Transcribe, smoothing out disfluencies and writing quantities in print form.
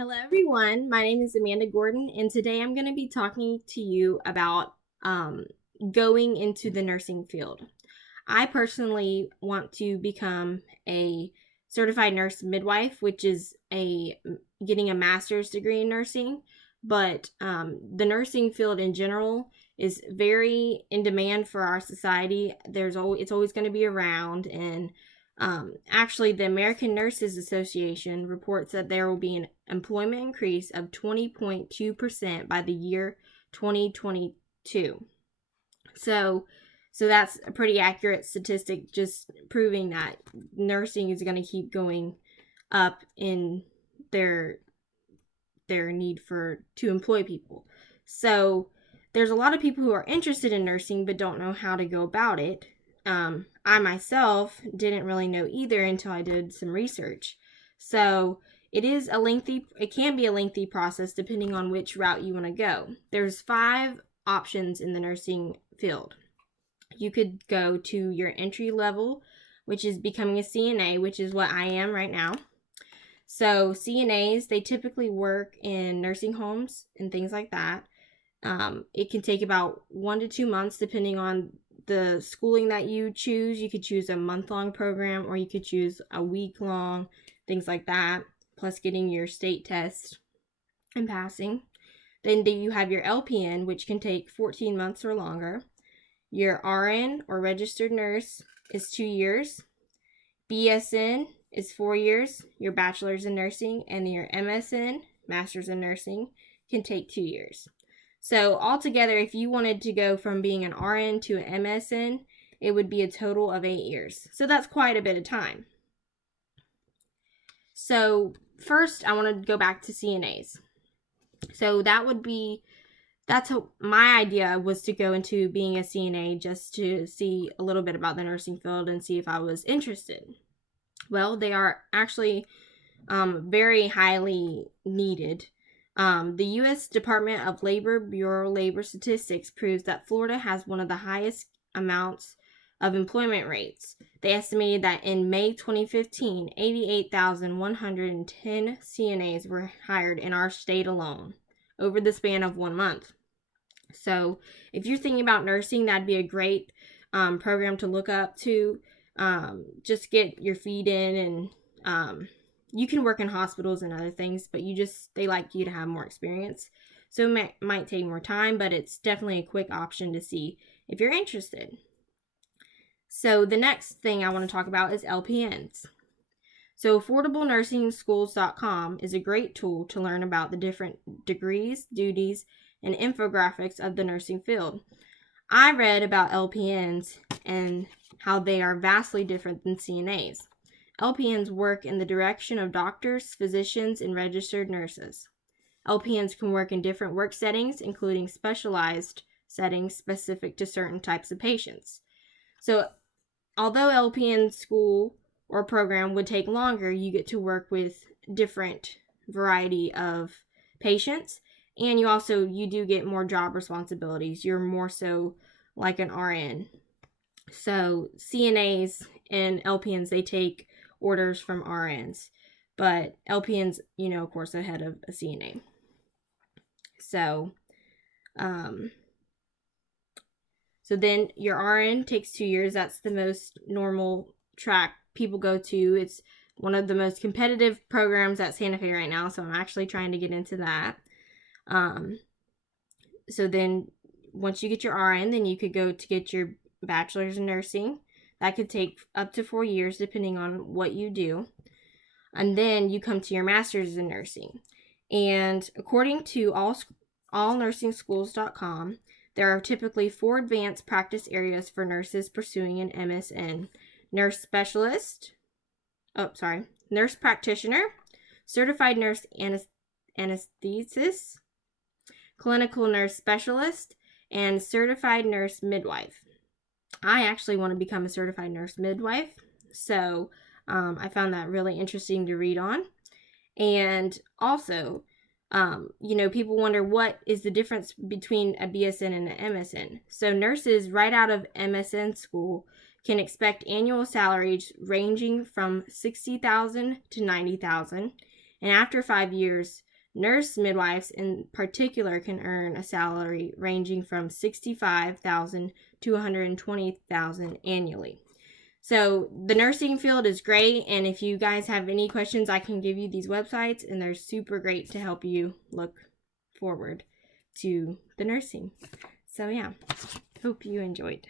Hello, everyone. My name is Amanda Gordon, and today I'm going to be talking to you about going into the nursing field. I personally want to become a certified nurse midwife, which is getting a master's degree in nursing. But the nursing field in general is very in demand for our society. It's always going to be around, and actually, the American Nurses Association reports that there will be an employment increase of 20.2% by the year 2022. So, so that's a pretty accurate statistic, just proving that nursing is going to keep going up in their need to employ people. So, there's a lot of people who are interested in nursing but don't know how to go about it. I myself didn't really know either until I did some research. So it can be a lengthy process depending on which route you want to go. There's 5 options in the nursing field. You could go to your entry level, which is becoming a CNA, which is what I am right now. So CNAs, they typically work in nursing homes and things like that. It can take about 1 to 2 months depending on the schooling that you choose. You could choose a month-long program, or you could choose a week-long, things like that, plus getting your state test and passing. Then you have your LPN, which can take 14 months or longer. Your RN, or registered nurse, is 2 years. BSN is 4 years, your bachelor's in nursing, and your MSN, master's in nursing, can take 2 years. So altogether, if you wanted to go from being an RN to an MSN, it would be a total of 8 years. So that's quite a bit of time. So first, I want to go back to CNAs. So that's how my idea was, to go into being a CNA just to see a little bit about the nursing field and see if I was interested. Well, they are actually very highly needed. The U.S. Department of Labor Bureau Labor Statistics proves that Florida has one of the highest amounts of employment rates. They estimated that in May 2015, 88,110 CNAs were hired in our state alone over the span of 1 month. So if you're thinking about nursing, that'd be a great program to look up to. Just get your feet in, and you can work in hospitals and other things, but they like you to have more experience. So it might take more time, but it's definitely a quick option to see if you're interested. So the next thing I want to talk about is LPNs. So AffordableNursingSchools.com is a great tool to learn about the different degrees, duties, and infographics of the nursing field. I read about LPNs and how they are vastly different than CNAs. LPNs work in the direction of doctors, physicians, and registered nurses. LPNs can work in different work settings, including specialized settings specific to certain types of patients. So, although LPN school or program would take longer, you get to work with different variety of patients, and you do get more job responsibilities. You're more so like an RN. So CNAs and LPNs, they take orders from RNs, but LPNs, of course, ahead of a CNA. So then your RN takes 2 years. That's the most normal track people go to. It's one of the most competitive programs at Santa Fe right now, so I'm actually trying to get into that. So then once you get your RN, then you could go to get your bachelor's in nursing. That could take up to 4 years depending on what you do. And then you come to your master's in nursing. And according to allnursingschools.com, there are typically 4 advanced practice areas for nurses pursuing an MSN. Nurse practitioner, certified nurse anesthetist, clinical nurse specialist, and certified nurse midwife. I actually want to become a certified nurse midwife, so I found that really interesting to read on. And also, people wonder what is the difference between a BSN and an MSN. So nurses right out of MSN school can expect annual salaries ranging from $60,000 to $90,000, and after 5 years, Nurse midwives in particular can earn a salary ranging from $65,000 to $120,000 annually. So the nursing field is great, and if you guys have any questions, I can give you these websites, and they're super great to help you look forward to the nursing. So yeah, hope you enjoyed.